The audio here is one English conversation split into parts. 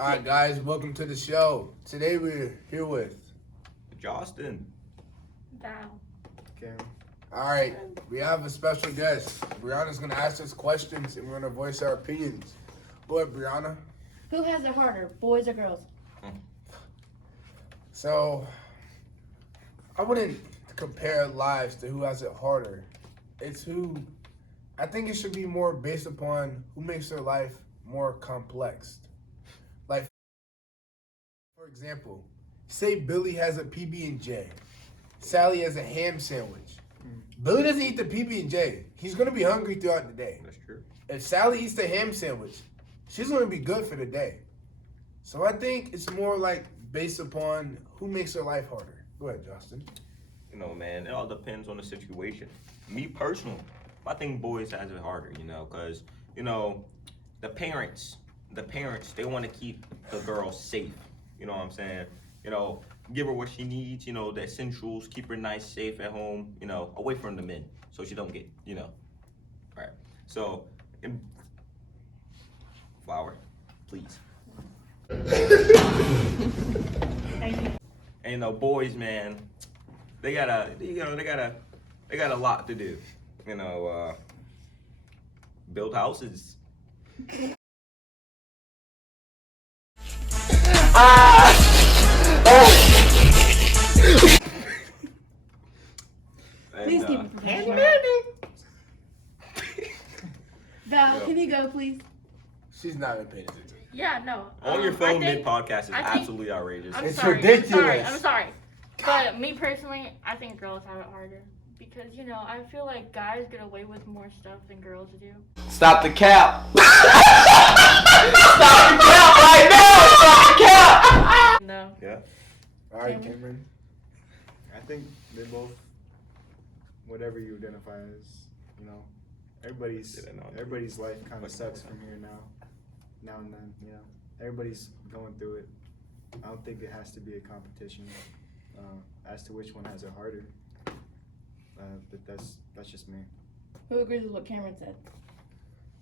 Alright guys, welcome to the show. Today we're here with Justin. Down. Okay. Alright, we have a special guest. Brianna's gonna ask us questions and we're gonna voice our opinions. Go ahead, Brianna. Who has it harder, boys or girls? So I wouldn't compare lives to who has it harder. It's who I think it should be more based upon who makes their life more complex. Like, for example, say Billy has a PB&J, Sally has a ham sandwich. Billy doesn't eat the PB&J. He's gonna be hungry throughout the day. That's true. If Sally eats the ham sandwich, she's gonna be good for the day. So I think it's more like based upon who makes their life harder. Go ahead, Justin. You know, man, it all depends on the situation. Me personally, I think boys has it harder, because, the parents, they want to keep the girl safe. You know what I'm saying? Give her what she needs, the essentials, keep her nice, safe at home, away from the men, so she don't get, all right. So, flower, please. And boys, man, they got a lot to do. Build houses. Please keep it professional. Val, Yeah. can you go, please? She's not even paying attention. Yeah, no. On your I phone think- mid podcast is I think- absolutely outrageous. I'm It's sorry, ridiculous. I'm sorry. But me personally, I think girls have it harder. Because, I feel like guys get away with more stuff than girls do. Stop the cap! Stop the cap right now! Stop the cap! No. Yeah. All right, Cameron. Cameron. I think they both, whatever you identify as, everybody's life kind of sucks from here now and then, everybody's going through it. I don't think it has to be a competition as to which one has it harder. But that's just me. Who agrees with what Cameron said?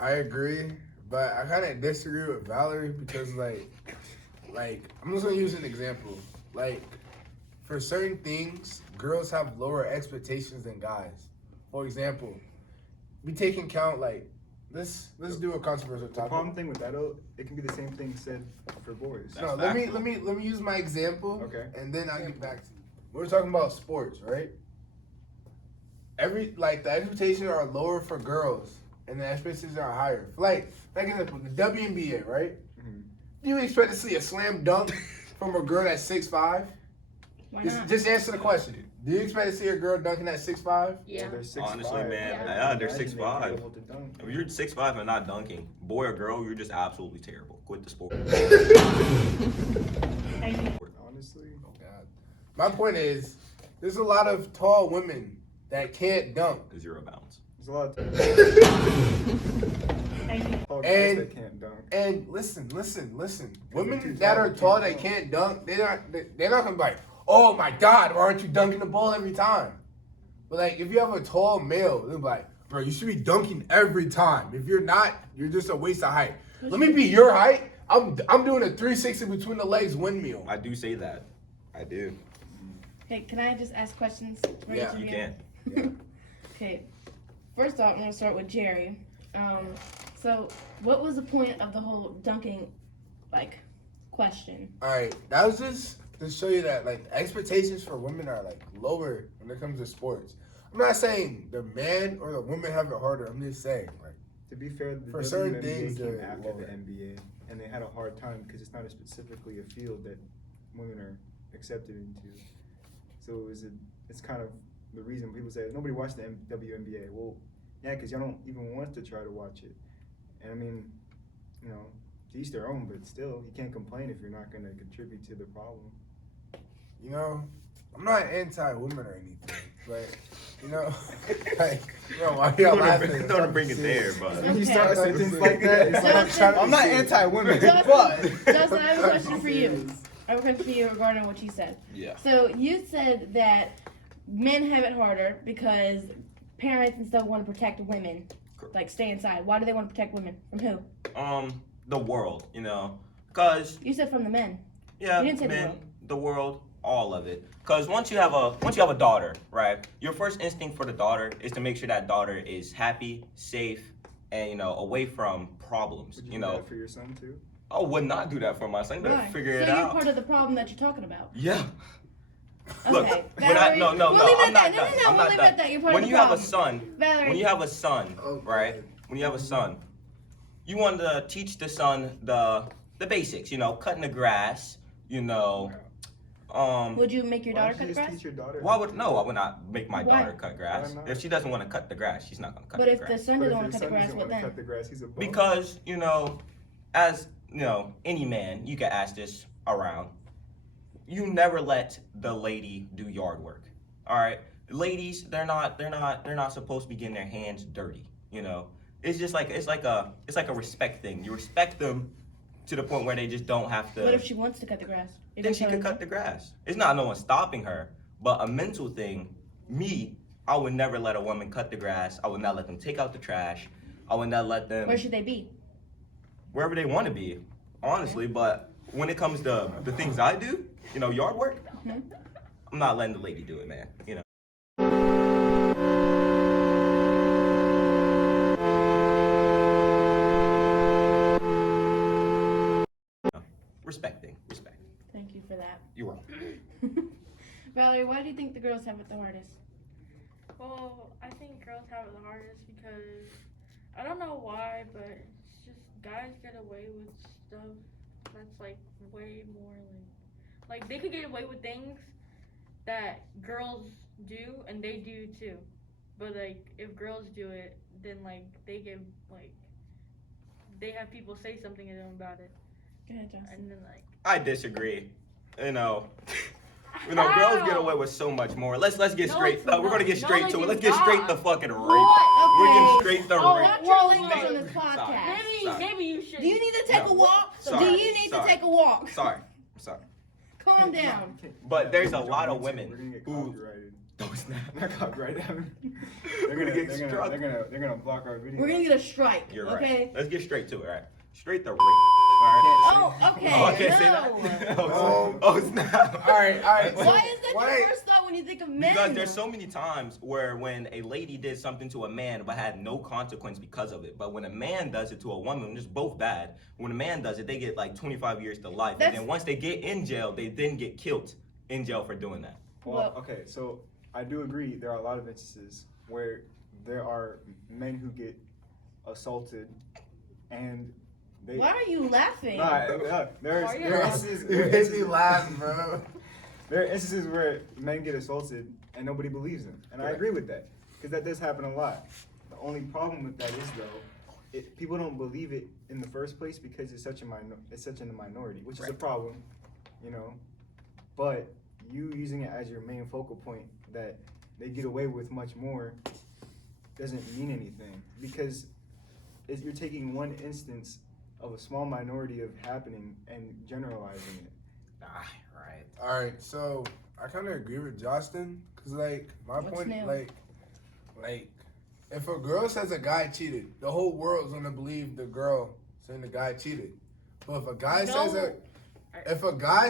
I agree, but I kind of disagree with Valerie because, like, I'm just gonna use an example. Like, for certain things, girls have lower expectations than guys. For example, we take in count like let's do a controversial The topic. problem thing with that, it can be the same thing said for boys. No, let me use my example. Okay. And then I'll get back to you. We're talking about sports, right? The expectations are lower for girls, and the expectations are higher. Like example, the WNBA, right? Mhm. Do you expect to see a slam dunk from a girl that's 6'5"? Why not? Just answer the question. Do you expect to see a girl dunking at 6'5"? Yeah. Well, they're 6'5". Honestly, man, Yeah. they're Imagine 6'5". they're able to dunk. If you're 6'5" and not dunking, boy or girl, you're just absolutely terrible. Quit the sport. Honestly, Oh God. My point is, there's a lot of tall women that can't dunk. Zero bounds. there's a lot of tall guys And- that can't dunk. And listen. they're Women too that tall are to tall can't that can't dunk, they're not gonna be like, oh my God, why aren't you dunking the ball every time? But like, if you have a tall male, they'll be like, bro, you should be dunking every time. If you're not, you're just a waste of height. Let me be your height. I'm doing a 360 between the legs windmill. I do say that. I do. Okay, can I just ask questions? for Yeah, each of You can. Yeah. Okay. First off, I'm gonna start with Jerry. So what was the point of the whole dunking, question? All right, that was just to show you that like expectations for women are like lower when it comes to sports. I'm not saying the man or the woman have it harder. I'm just saying like To be fair, the For certain WNBA things, came they're after lower. the NBA, and they had a hard time because it's not specifically a field that women are accepted into. So it's kind of the reason people say nobody watched the WNBA. Well, yeah, because y'all don't even want to try to watch it. And I mean, to each their own, but still, you can't complain if you're not going to contribute to the problem. I'm not anti-woman or anything, but why y'all laughing? Don't bring it there, but Okay. You start a sentence like that, it's like, Justin- I'm not anti-women, Justin- but Justin, I have a question for you. I have a question for you regarding what you said. yeah. So you said that men have it harder because parents and stuff want to protect women, like stay inside. Why do they want to protect women? From who? The world, Cause You said from the men. yeah, You didn't say the men, world. the world, all of it. Cause once you have a daughter, right? Your first instinct for the daughter is to make sure that daughter is happy, safe, and away from problems. Would you do that for your son too? I would not do that for my son. Better Why? figure so it you're out. part of the problem that you're talking about. Yeah. Look, Okay. when Valerie, no, we'll leave it I'm at not that. done. No, I'm we'll not leave it done. at that. You're part When of the you have a problem. son, Valerie. when you have a son, Oh, right? God. When you have a son, you want to teach the son the basics. Cutting the grass. Would you make your Why daughter don't cut you the just grass? teach your daughter? I would not make my Why? daughter cut grass. Why not? If she doesn't want to cut the grass, she's not gonna cut But the if the grass. son But doesn't if want to cut your the son grass, doesn't what wanna then? cut the grass, he's a bum. Because as any man, you can ask this around. You never let the lady do yard work. All right, ladies, they're not supposed to be getting their hands dirty. It's just like it's like a respect thing. You respect them to the point where they just don't have to. What if she wants to cut the grass? You're Then gonna she tell could her cut the grass. It's not no one stopping her, but a mental thing. I would never let a woman cut the grass. I would not let them take out the trash. I would not let them Where should they be? wherever they want to be, honestly. But when it comes to the things I do, yard work, Mhm. I'm not letting the lady do it, man. Respect. Thank you for that. You're welcome. Valerie, why do you think the girls have it the hardest? Well, I think girls have it the hardest because I don't know why, but it's just guys get away with stuff that's like way more like they could get away with things that girls do and they do too. But like if girls do it, then like they get like they have people say something to them about it, Go ahead, Justin. and then like I disagree. Girls get away with so much more. Let's get No, straight. it's We're gonna not. get No, straight they to it. do Let's get straight not. to fucking rape. What? We're getting Okay. straight to Oh, rape. Not your Whoa, language whoa. on this podcast. maybe maybe you should. Do you need to take No. a walk? Sorry. Do you need to Sorry. take a walk? Sorry. Calm down. But there's a lot of We're women gonna get who. copyrighted. No, it's not. Not copyrighted. We're gonna get struck. They're gonna block our video. We're gonna get a strike. You're okay? right. Let's get straight to it. All right. Straight to rape. All right. Oh, okay. Oh, I can't say no. that. Oh. Oh, it's not. All right. Why is that Wait. your first thought when you think of men? Because there's so many times where when a lady did something to a man but had no consequence because of it. But when a man does it to a woman, it's both bad. When a man does it, they get like 25 years to life. That's- And then once they get in jail, they then get killed in jail for doing that. Well, okay, so I do agree. There are a lot of instances where there are men who get assaulted, and they. Why are you laughing? There's Why are you there are laughing? instances. You There are made me instances- laugh, bro. There are instances where men get assaulted and nobody believes them, and I Correct. agree with that because that does happen a lot. The only problem with that is though, people don't believe it in the first place because it's such in the minority, which is a Right. problem, But you using it as your main focal point that they get away with much more doesn't mean anything because you're taking one instance of a small minority of happening and generalizing it. Ah, right. All right, so I kind of agree with Justin because, like, my What's point, new? like, if a girl says a guy cheated, the whole world's gonna believe the girl saying the guy cheated. But if a guy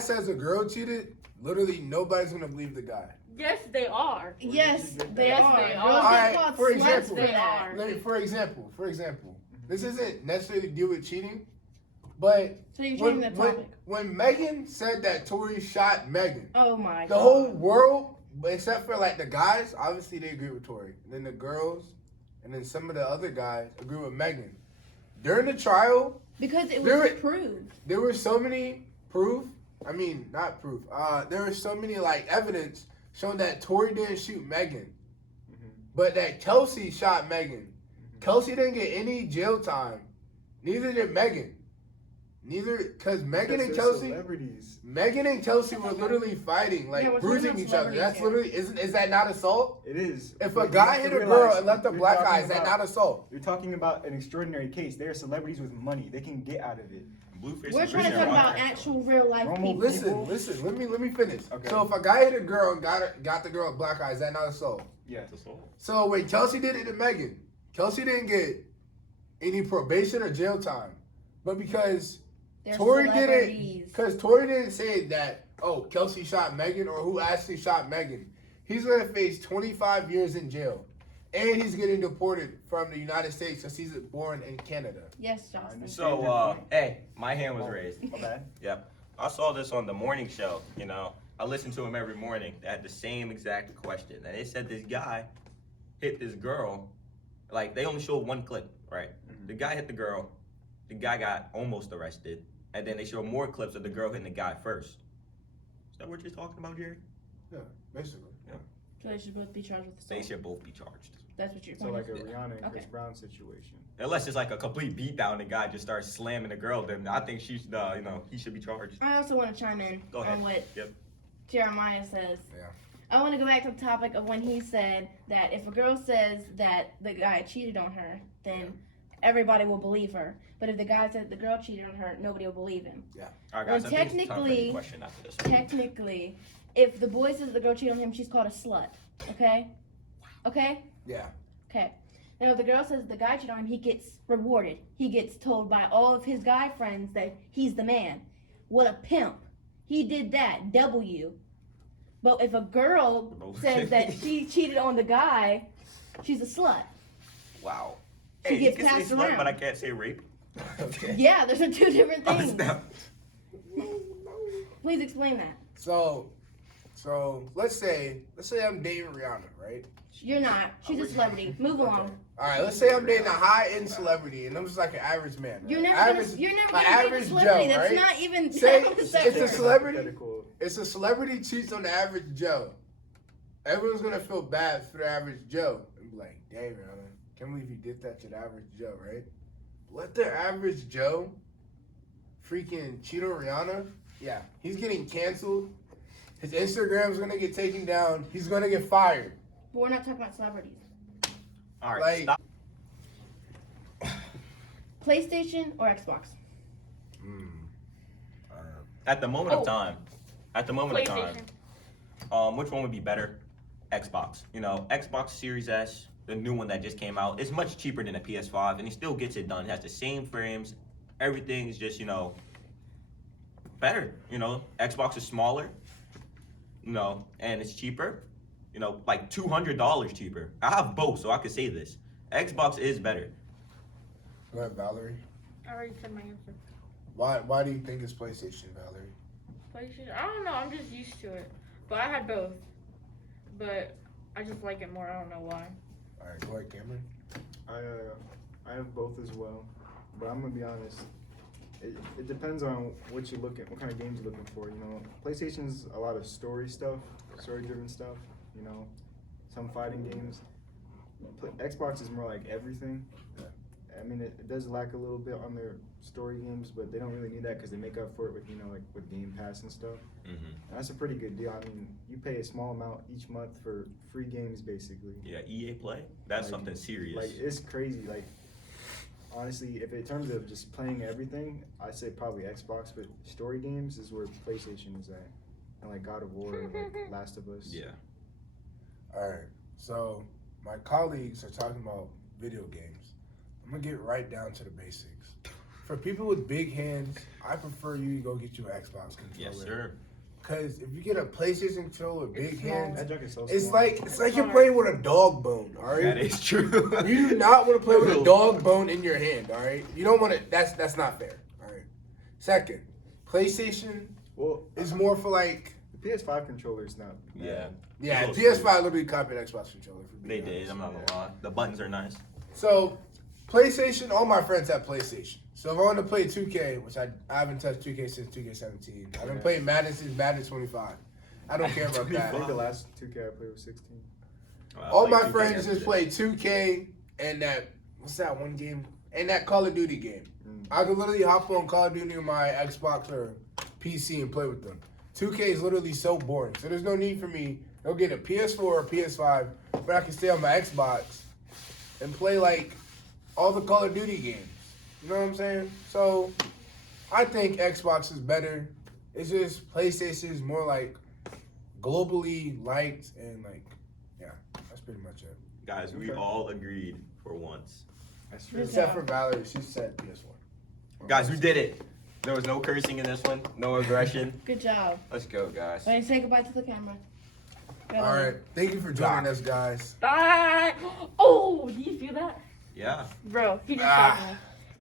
says a girl cheated, literally nobody's gonna believe the guy. Yes, they are. Yes, they Yes, are. they Girls are. get Alright, called for sluts example. for They that. are. Like, for example, this isn't necessarily to deal with cheating, but So you're changing the topic. when Megan said that Tory shot Megan, Oh my the god. whole world, except for like the guys, obviously they agree with Tory. And then the girls, and then some of the other guys agree with Megan. During the trial, Because it There was it- proved. there were so many not proof. There was so many like evidence showing that Tory didn't shoot Megan, but that Kelsey shot Megan. Kelsey didn't get any jail time. Neither did Megan. Because Megan and Because they're Kelsey. celebrities. Megan and Kelsey were literally fighting, like Yeah, we're talking bruising about each other. celebrities That's here. literally is that not assault? It is. If But a you guy have hit to a realize girl and left a you're black talking eye, is that about- not assault? You're talking about an extraordinary case. They are celebrities with money. They can get out of it. Bluefish We're and trying to Christian talk Rock. about actual real life Normal people. people. Listen. Let me finish. Okay. So if a guy hit a girl and got the girl a black eye, is that not assault? Yeah. It's assault. So when Kelsey did it to Megan, Kelsey didn't get any probation or jail time, but because They're Tori didn't, celebrities. because Tori didn't say that, oh, Kelsey shot Megan or who actually shot Megan. He's going to face 25 years in jail. And he's getting deported from the United States because he's born in Canada. Yes, Justin. So, hey, my hand was Oh, raised. my bad. Yep. I saw this on the morning show, you know. I listen to him every morning. They had the same exact question. And they said this guy hit this girl. Like, they only showed one clip, right? Mhm. The guy hit the girl. The guy got almost arrested. And then they show more clips of the girl hitting the guy first. Is that what you're talking about, Jerry? Yeah, basically. So they should both be charged with They assault. should both be charged. That's what you're So saying. like a Yeah. Rihanna and Chris Okay. Brown situation. Unless it's like a complete beatdown, the guy just starts slamming the girl, then I think she's, he should be charged. I also want to chime in Go ahead. on what Yep. Jeremiah says. Yeah. I want to go back to the topic of when he said that if a girl says that the guy cheated on her, then everybody will believe her. But if the guy said the girl cheated on her, nobody will believe him. All right, Well, guys, I think it's time for any technically- question after this one. Technically, if the boy says the girl cheated on him, she's called a slut. Okay? Okay? Yeah. Okay. Now, if the girl says the guy cheated on him, he gets rewarded. He gets told by all of his guy friends that he's the man. What a pimp. He did that. W. But if a girl says that she cheated on the guy, she's a slut. Wow. She Hey, gets you can passed say slut, around. but I can't say rape. Okay. Yeah, those are two different Oh, things. snap. Please explain that. So let's say I'm dating Rihanna, right? You're not. She's a celebrity. Move along. Okay. All right, let's say I'm dating a high-end celebrity, and I'm just like an average man. Right? You're never average, gonna, you're never like gonna date a average celebrity. Joe, That's right? not even Say that's it's separate. a celebrity. Hypothetical. It's a celebrity cheats on the average Joe. Everyone's gonna feel bad for the average Joe and be like, "Dang, Rihanna, can't believe you did that to the average Joe, right?" Let the average Joe freaking cheat on Rihanna. Yeah, he's getting canceled. His Instagram's gonna get taken down. He's gonna get fired. But we're not talking about celebrities. All right, Like- stop. PlayStation or Xbox? At the moment Oh. of time, PlayStation. which one would be better? Xbox. You know, Xbox Series S, the new one that just came out, is much cheaper than a PS5, and it still gets it done. It has the same frames. Everything is just, better. You know, Xbox is smaller, and it's cheaper. Like $200 cheaper. I have both, so I could say this. Xbox is better. Go ahead, Valerie. I already said my answer. Why do you think it's PlayStation, Valerie? PlayStation. I don't know. I'm just used to it. But I had both. But I just like it more. I don't know why. All right, go ahead, Cameron. I have both as well, but I'm gonna be honest. It depends on what you're looking, what kind of games you're looking for. PlayStation's a lot of story-driven stuff. Some fighting games. Xbox is more like everything. I mean, it does lack a little bit on their story games, but they don't really need that because they make up for it with with Game Pass and stuff. Mm-hmm. And that's a pretty good deal. I mean, you pay a small amount each month for free games, basically. Yeah, EA Play? That's Like- something serious. Like, it's crazy. Like, honestly, if in terms of just playing everything, I'd say probably Xbox, but story games is where PlayStation is at. And like God of War, like Last of Us. Yeah. All right, so my colleagues are talking about video games. I'm gonna get right down to the basics. For people with big hands, I prefer you to go get you an Xbox controller. Yes, sir. Because if you get a PlayStation controller with big It's small. hands, That junk is so it's small. like you're playing with a dog bone. All That right, is true. you do not want to play with a dog bone in your hand. All right, you don't want to. That's not fair. All right. Second, PlayStation Well, is more for like. the PS5 controller is not bad. Yeah. Yeah, It's PS5 literally copied Xbox controller. For They being did, honest. I'm not gonna lie. The buttons are nice. So, PlayStation, all my friends have PlayStation. So if I want to play 2K, which I haven't touched 2K since 2K17. I've been Yeah. playing Madden since Madden 25. I don't care about I think that. the last 2K I played was 16. All I my like 2K friends every just day. play 2K and that, what's that one game? And that Call of Duty game. Mm. I could literally hop on Call of Duty on my Xbox or PC and play with them. 2K is literally so boring. So there's no need for me to go get a PS4 or PS5 where I can stay on my Xbox and play like all the Call of Duty games. You know what I'm saying? So I think Xbox is better. It's just PlayStation is more like globally liked and like, yeah, that's pretty much it. Guys, we Okay. all agreed for once. That's true. Yes. Except for Valerie, she said PS1. Guys, we did it. There was no cursing in this one. No aggression. Good job. Let's go, guys. Wait, say goodbye to the camera. Go All ahead. right. Thank you for joining us, guys. Ah! Oh, do you feel that? Yeah. Bro, he just Ah. shot me.